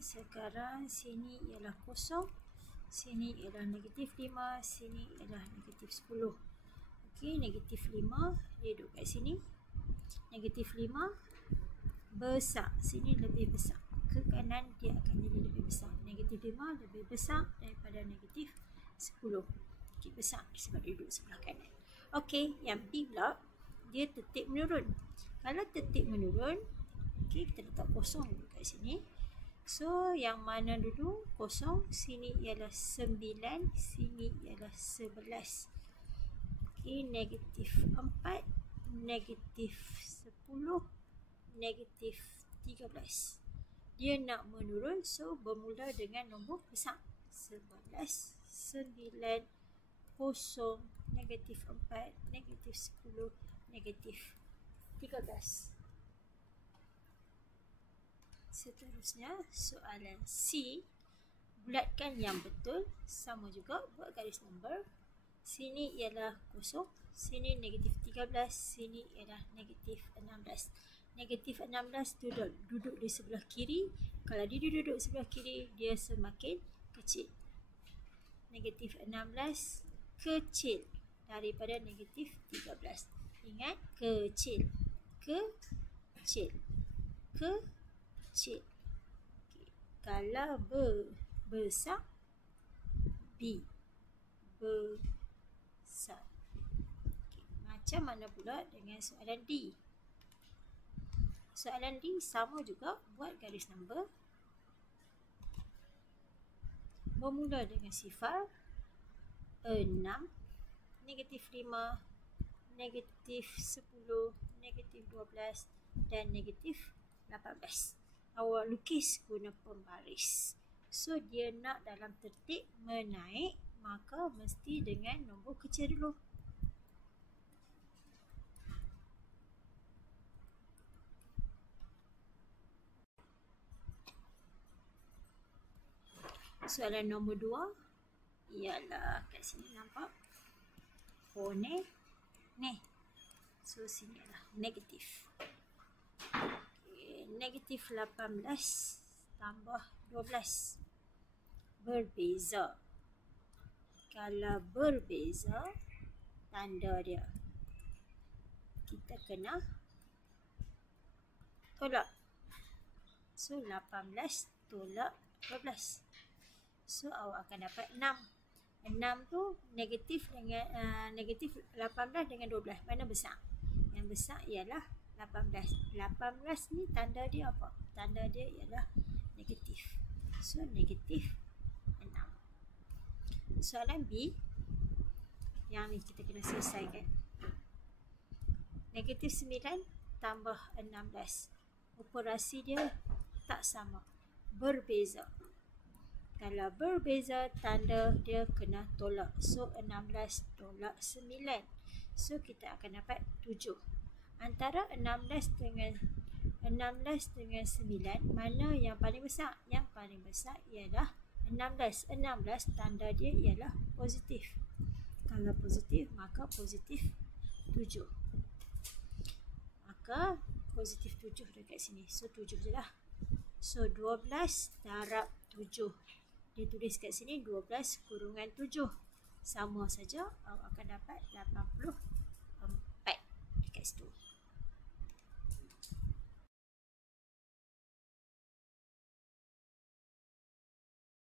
sekarang sini ialah kosong, sini ialah negatif 5, sini ialah negatif 10. Okey, negatif 5 dia duduk kat sini. Negatif 5 besar, sini lebih besar. Ke kanan dia akan jadi lebih besar. Negatif 5 lebih besar daripada negatif 10. Okey, besar sebab dia duduk sebelah kanan. Okey, yang B pula dia tertib menurun. Kalau tertib menurun, okey, kita letak kosong dulu kat sini. So, yang mana dulu kosong, sini ialah 9, sini ialah 11. Okey, negatif 4, negatif 10, negatif 13. Dia nak menurun, so bermula dengan nombor besar. 11, 9, 0, negatif 4, negatif 10, negatif 13. Seterusnya, soalan C. Bulatkan yang betul. Sama juga, buat garis nombor. Sini ialah kosong, sini negatif 13, sini ialah negatif 16. Negatif 16 duduk di sebelah kiri. Kalau dia duduk sebelah kiri, dia semakin kecil. Negatif 16 kecil daripada negatif 13. Ingat, kecil. Kecil. Kecil. Okay. Kalau besar, B. Besar. Okay. Macam mana pula dengan soalan D? Soalan D sama juga, buat garis nombor. Bermula dengan sifar 6, negatif 5, negatif 10, negatif 12 dan negatif 18. Awak lukis guna pembaris. So, dia nak dalam tertib menaik, maka mesti dengan nombor kecil dulu. Soalan nombor 2 ialah kat sini nampak ni. So, sini adalah negatif. Negatif 18 tambah 12. Berbeza. Kalau berbeza, tanda dia kita kena tolak. So, 18 tolak 12. So, awak akan dapat 6. 6 tu negatif dengan negatif 18 dengan 12. Mana besar? Yang besar ialah 18. 18 ni tanda dia apa? Tanda dia ialah negatif. So, negatif 6. Soalan B. Yang ni kita kena selesaikan. Negatif 9 tambah 16. Operasi dia tak sama. Berbeza. Kalau berbeza, tanda dia kena tolak. So, 16 tolak 9. So, kita akan dapat 7. Antara 16 dengan 9, mana yang paling besar? Yang paling besar ialah 16. 16 tanda dia ialah positif. Kalau positif, maka positif 7. Maka positif 7 dekat sini. So, 7 je lah. So, 12 darab 7. Dia tulis kat sini 12 kurungan 7. Sama saja, awak akan dapat 84.